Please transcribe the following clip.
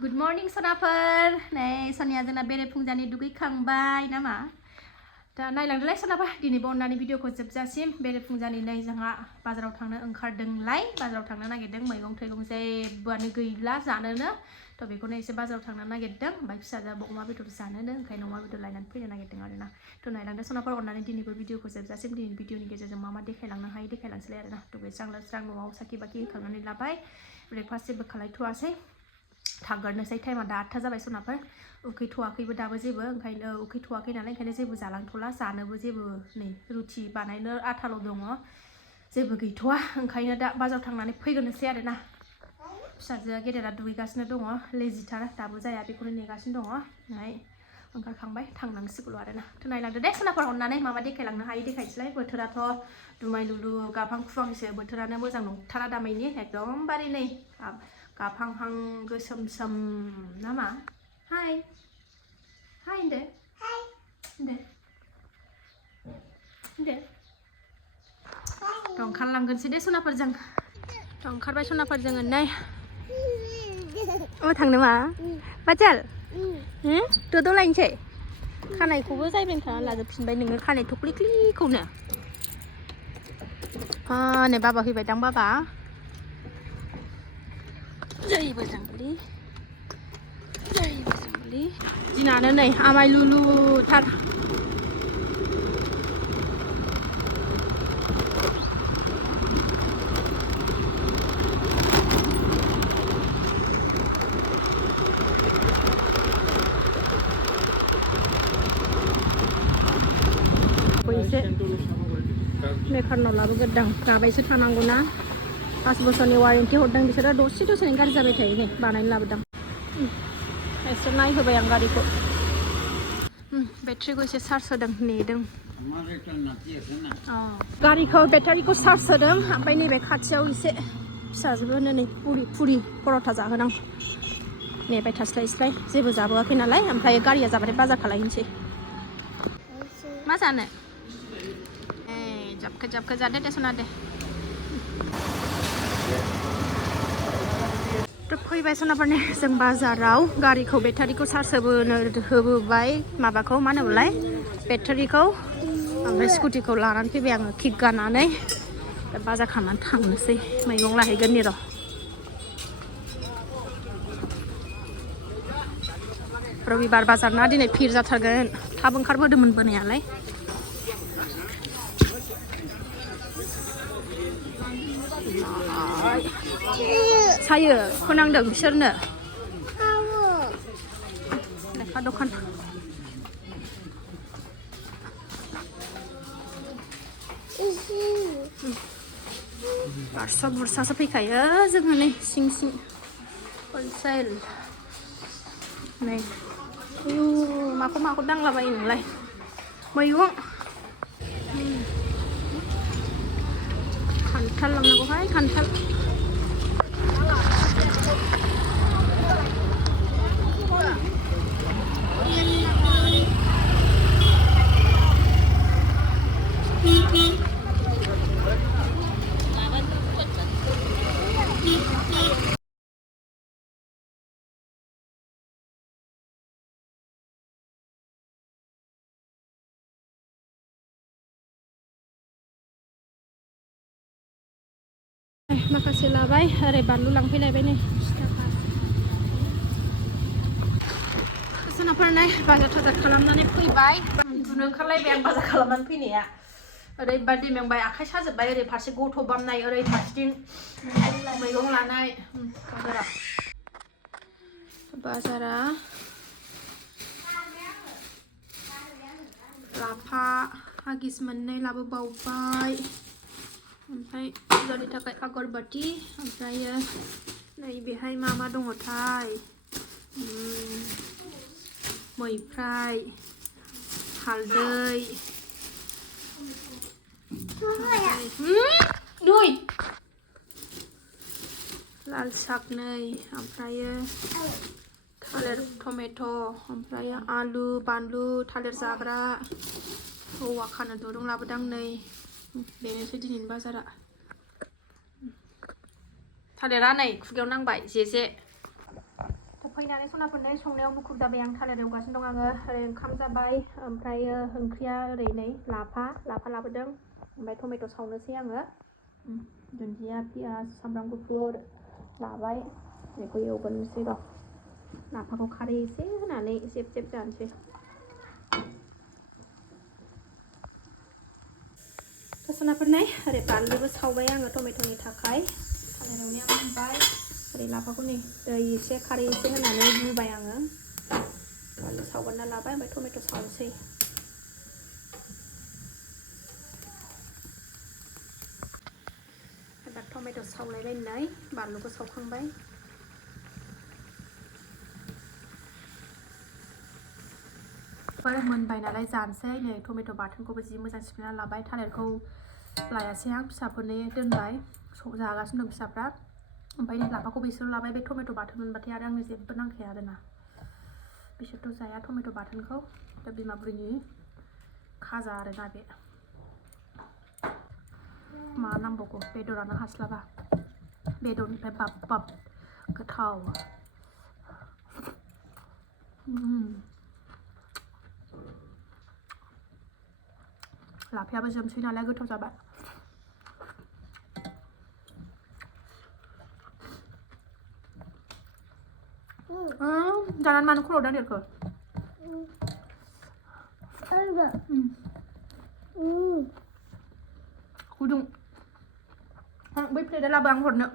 Good morning सनाफोर नै सनिया जोंना बेरेफुंजानि दुगैखांबाय नामा दा नायलांदोलाय सनाफा दिनै बननानै भिडिअखौ जोबजासिम बेरेफुंजानि नै जोंहा बाजाराव थांनो ओंखारदोंलाय बाजाराव थांनो नागिरदों मैगं थाइगं जेबोआनो गैला जानोनो थ' बेखौनो एसे बाजाराव थांनो नागिरदों ओमफ्राय फिसाजोआबो अमा बेदर जानोनो ओंखायनो अमा बेदर लायनानै फैनो नागिरदों आरोना थ' नायलांदो सनाफोर अननानै दिनैबो भिडिअखौ जोबजासिम दिनै भिडिअनि गेजेरजों मा देखायलांनो हायो देखायलांसैलाय आरोना दुगैस्रां लोबस्रां न'आव साखि बाखि होखांनानै लाबाय ब्रेकफास्ट जेबो खालायथ'वासै थांगोरनोसै टाइमा दा 8 जाबाय सनाफोर उखैथ'वाखैबो दाबो जेबो ओंखायनो उखैथ'वाखै नालाय ओंखायनो जेबो जालांथ'ला जानोबो जेबो नै रुटि बानायनो आथाल' दङ जेबो गैथ'वा ओंखायनो दा बाजाराव थांनानै फैग्रोनोसै आरोना फिसाजोआ गेदेरा दुगैगासिनो दङ लेजिथार दाबो जाया बेखौनो नेगासिनो दङ ओमफ्राय ओंखारखांबाय थांनांसिगौ आरोना थ' नायलांदो दे सनाफोर अननानै मा देखायलांनो हायो देखायसैलाय बोथोराथ' दुमाय लुलु गाफां खुवांसो बोथोरानो मोजां नंथारा दामायनि एकदमबारे नै गाफांहां गोसोम सोम नामा हाय हाय होनदो हाय होनदो होनदो थ' ओंखारलांगोनसै दे सनाफोरजों थ' ओंखारबाय सनाफोरजों नै थांनो मा बाचाल थ' लायनोसै खानायखौबो जायब्रें खाना लाजोबफिनबाय नोङो खानाय थख्लिख्लिखौनो नै बाबा फैबायदां बाबा जय बजरंबली दिनानो नै आमाय लुलुथार एसे मेकारनाव लाबोगोरदां गाबायसो थानांगौ ना 5 बोसोरनि वारेन्टि हरदों बिसोरो दसेनो गाज्रि जाबाय थायो नै बानायनो लाबोदों एसे नायहोबाय आं गारिखौ बेटारिखौ एसे चार्ज होदों नेदों गारिखौ बेटारिखौ चार्ज होदों ओमफ्राय नैबे खाथियाव एसे फिसाजोबोनो नै पुरि पर'था जाहोदों नेबाय थास्लायस्लाय जेबो जाबोआखै नालाय ओमफ्राय गारिया जाबाथाय बाजार खालायनोसै मा जानो जाबखो जादे दे सना दे फैबाय सनाफोरनि जों बाजाराव गारिखौ बेटारिखौ चार्ज होबोबाय माबाखौ मा होनोमोनलाय बेटारिखौ ओमफ्राय स्कुटिखौ लानानै फैबाय आङो किक गानानै दा बाजार खालामनानै थांनोसै मैगं लाहैगोन नि र' रबिबार बाजार ना दिनै फिर जाथारगोन थाब ओंखारबोदोंमोन बोनायालाय सायो फोनांदों बिसोरनो लेखा दखान बारस' बुरसासो फैखायो जोङो नै सिं हलसेल नै माखौ दांलाबायो नोंलाय मैगं खान्थाल लांनांगौहाय खान्थाल माखासे लाबाय ओरै बानलु लांफैलायबाय नै 10 थाखा सोनाफोरनाय बाजार थाजार खालामनानै फैबाय उन्दुनो ओंखारलायबाय आं बाजार खालामनानै फैनाया ओरैबादि मेंबाय आखाइ साजोबबाय ओरै फारसे गथ' बामनाय ओरै फारसेथिं मैगं लानाय बाजारा लाफा हागिस मोननै लाबोबावबाय ओमफ्राय फुजानि थाखाय आगरबाथि ओमफ्रायो नै बेहाय मा दङथाय मैफ्राय हालदै लाल साग नै ओमफ्रायो थालिर टमेट' ओमफ्रायो आलु बानलु थालिर जाब्रा औवा खानो दुरुं लाबोदां नै बेनोसै दिनैनि बाजारा थालिरा नै खुगायाव नांबाय जे फैनानै सनाफोरनो संनायाव मुखुब जाबाय आं थालिर एवगासिनो दं आङो ओरै ओंखाम जाबाय ओमफ्राय ओंख्रिया ओरै नै लाफा लाबोदों ओमफ्राय टमेट' सावनोसै आङो दुन्दिया पियाज सामब्राम गुफुर लाबाय बेखौ एवगोरनोसै र' लाफाखौ खारै एसे होनानै जेब जेब जानोसै सनाफोरनाय ओरै बानलुबो सावबाय आङो टमेट'नि थाखाय थालिर एवनाया मोनबाय ओरै लाफाखौ नै दै एसे खारै एसे होनानै रुबाय आङो बानलु सावगोरना लाबाय ओमफ्राय टमेट' सावनोसै दा टमेट' सावलायलायनाय बानलुखौ सावखांबाय मोनबाय नालाय जानोसै नै टमेट' बाथोनखौबो जि मोजां सिफ्लेना लाबाय थालिरखौ लायासै आं फिसाफोरनि दोनबाय जागासिनो दं फिसाफ्रा ओमफ्राय लाफाखौ बिसोर लाबाय बे टमेट' बाथोन मोनबाथाय आरो आंनो जेबो नांखाया आरोना बिसोरथ' जाया टमेट' बाथोनखौ दा बिमा बुरिनि खाजा आरोना बे मा नांबावगौ बेदरानो हास्लाबा बेदरनिफ्राय बाब गोथाव लाफायाबो जोमसै नालाय गोथाव जाबाय जानानै मानो खर'आव दांदेरखो गुदुं बै प्लेटआ लाबो आं हरनो